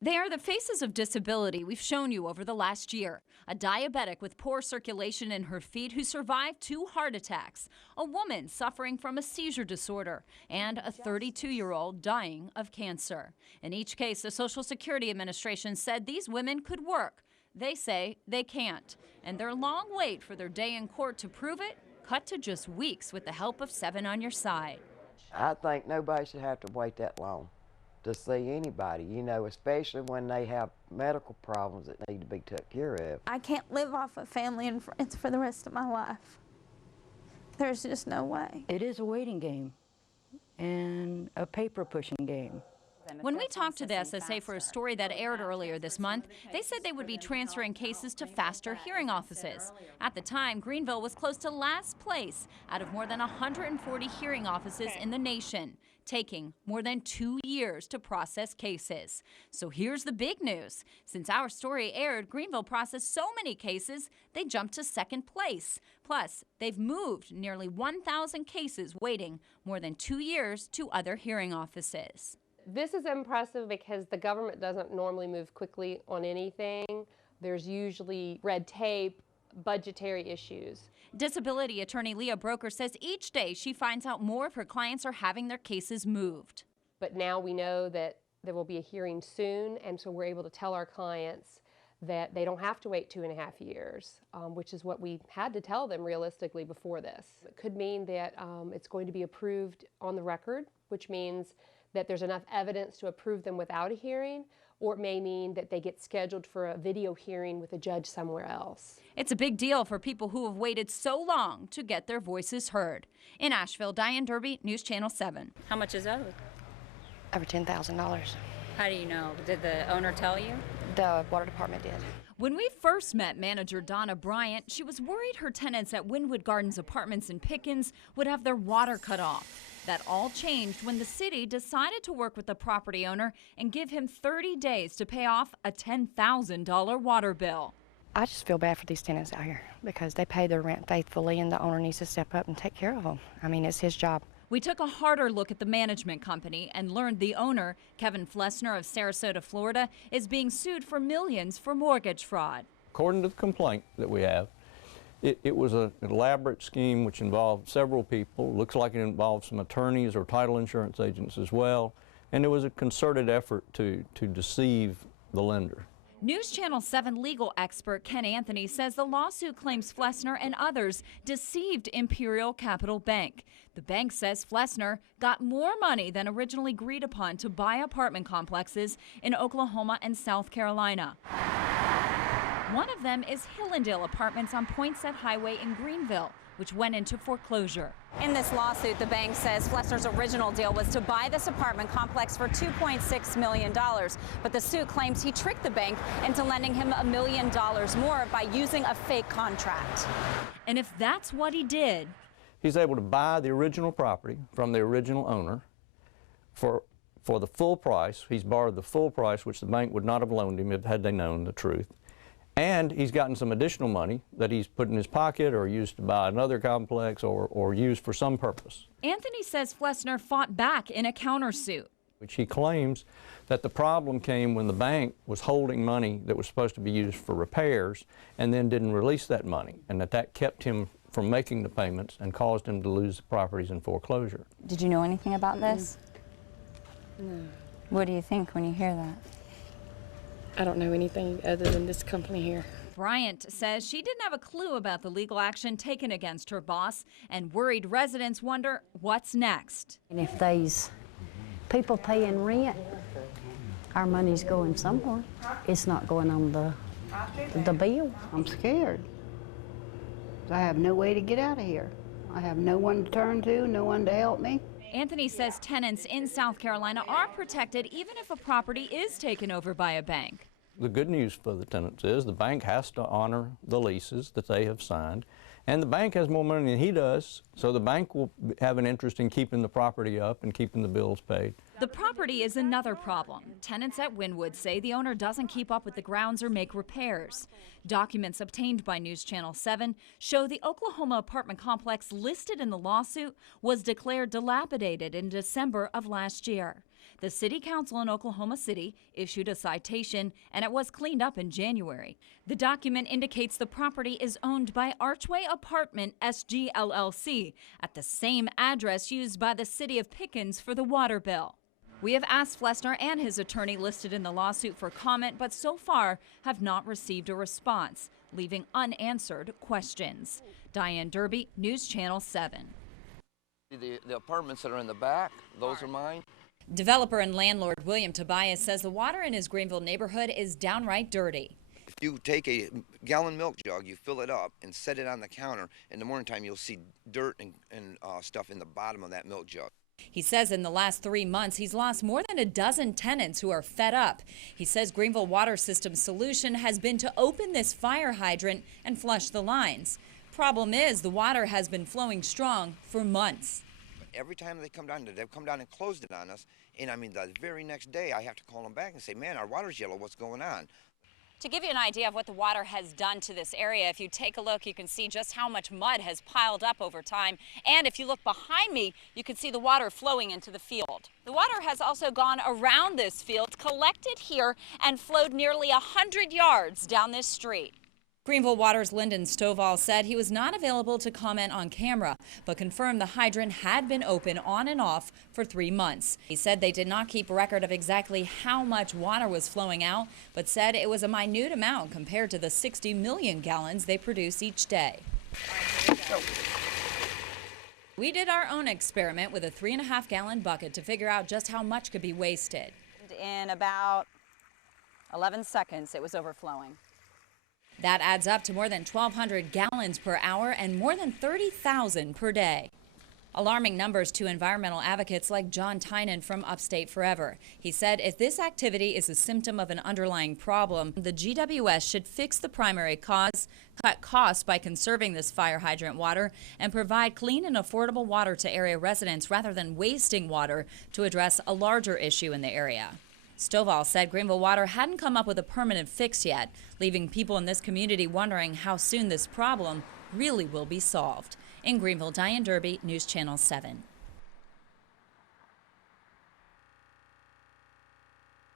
They are the faces of disability we've shown you over the last year. A diabetic with poor circulation in her feet who survived 2 heart attacks, a woman suffering from a seizure disorder, and a 32-year-old dying of cancer. In each case, the Social Security Administration said these women could work. They say they can't, and their long wait for their day in court to prove it cut to just weeks with the help of 7 on your side. I think nobody should have to wait that long to see anybody, you know, especially when they have medical problems that need to be took care of. I can't live off of family and friends for the rest of my life. There's just no way. It is a waiting game and a paper pushing game. When we talked to the SSA for a story that aired earlier this month, they said they would be transferring cases to faster hearing offices. At the time, Greenville was close to last place out of more than 140 hearing offices in the nation, taking more than 2 years to process cases. So here's the big news. Since our story aired, Greenville processed so many cases, they jumped to 2nd place. Plus, they've moved nearly 1,000 cases waiting more than 2 years to other hearing offices. This is impressive because the government doesn't normally move quickly on anything. There's usually red tape, budgetary issues. Disability attorney Leah Broker says each day she finds out more of her clients are having their cases moved. But now we know that there will be a hearing soon, and so we're able to tell our clients that they don't have to wait 2.5 years, which is what we had to tell them realistically before this. It could mean that it's going to be approved on the record, which means that there's enough evidence to approve them without a hearing, or it may mean that they get scheduled for a video hearing with a judge somewhere else. It's a big deal for people who have waited so long to get their voices heard. In Asheville, Dianne Derby, News Channel 7. How much is owed? Over $10,000. How do you know? Did the owner tell you? The water department did. When we first met manager Donna Bryant, she was worried her tenants at Wynwood Gardens Apartments in Pickens would have their water cut off. That all changed when the city decided to work with the property owner and give him 30 days to pay off a $10,000 water bill. I just feel bad for these tenants out here because they pay their rent faithfully and the owner needs to step up and take care of them. I mean, it's his job. We took a harder look at the management company and learned the owner, Kevin Flessner of Sarasota, Florida, is being sued for millions for mortgage fraud. According to the complaint that we have, it was an elaborate scheme which involved several people. Looks like it involved some attorneys or title insurance agents as well. And it was a concerted effort to deceive the lender. News Channel 7 legal expert Ken Anthony says the lawsuit claims Flessner and others deceived Imperial Capital Bank. The bank says Flessner got more money than originally agreed upon to buy apartment complexes in Oklahoma and South Carolina. One of them is Hillendale Apartments on Poinsett Highway in Greenville, which went into foreclosure. In this lawsuit, the bank says Flessner's original deal was to buy this apartment complex for $2.6 million. But the suit claims he tricked the bank into lending him $1 million more by using a fake contract. And if that's what he did, he's able to buy the original property from the original owner for the full price. He's borrowed the full price, which the bank would not have loaned him had they known the truth. And he's gotten some additional money that he's put in his pocket or used to buy another complex or used for some purpose. Anthony says Flessner fought back in a countersuit, which he claims that the problem came when the bank was holding money that was supposed to be used for repairs and then didn't release that money, and that kept him from making the payments and caused him to lose the properties in foreclosure. Did you know anything about this? No. What do you think when you hear that? I don't know anything other than this company here. Bryant says she didn't have a clue about the legal action taken against her boss, and worried residents wonder what's next. And if these people paying rent, our money's going somewhere. It's not going on the bill. I'm scared. I have no way to get out of here. I have no one to turn to, no one to help me. Anthony says tenants in South Carolina are protected even if a property is taken over by a bank. The good news for the tenants is the bank has to honor the leases that they have signed, and the bank has more money than he does, so the bank will have an interest in keeping the property up and keeping the bills paid. The property is another problem. Tenants at Wynwood say the owner doesn't keep up with the grounds or make repairs. Documents obtained by News Channel 7 show the Oklahoma apartment complex listed in the lawsuit was declared dilapidated in December of last year. The city council in Oklahoma City issued a citation, and it was cleaned up in January. The document indicates the property is owned by Archway Apartment SG LLC at the same address used by the city of Pickens for the water bill. We have asked Flessner and his attorney listed in the lawsuit for comment, but so far have not received a response, leaving unanswered questions. Dianne Derby, News Channel 7. The apartments that are in the back, those are mine. Developer and landlord William Tobias says the water in his Greenville neighborhood is downright dirty. If you take a gallon milk jug, you fill it up and set it on the counter, in the morning time you'll see dirt and stuff in the bottom of that milk jug. He says in the last 3 months, he's lost more than a dozen tenants who are fed up. He says Greenville Water System's solution has been to open this fire hydrant and flush the lines. Problem is, the water has been flowing strong for months. Every time they come down, they've come down and closed it on us, and I mean, the very next day I have to call them back and say, man, our water's yellow, what's going on? To give you an idea of what the water has done to this area, if you take a look, you can see just how much mud has piled up over time. And if you look behind me, you can see the water flowing into the field. The water has also gone around this field, collected here, and flowed nearly 100 yards down this street. Greenville Water's Lyndon Stovall said he was not available to comment on camera, but confirmed the hydrant had been open on and off for 3 months. He said they did not keep record of exactly how much water was flowing out, but said it was a minute amount compared to the 60 million gallons they produce each day. We did our own experiment with a 3.5-gallon bucket to figure out just how much could be wasted. In about 11 seconds, it was overflowing. That adds up to more than 1,200 gallons per hour and more than 30,000 per day. Alarming numbers to environmental advocates like John Tynan from Upstate Forever. He said if this activity is a symptom of an underlying problem, the GWS should fix the primary cause, cut costs by conserving this fire hydrant water, and provide clean and affordable water to area residents rather than wasting water to address a larger issue in the area. Stovall said Greenville Water hadn't come up with a permanent fix yet, leaving people in this community wondering how soon this problem really will be solved. In Greenville, Dianne Derby, News Channel 7.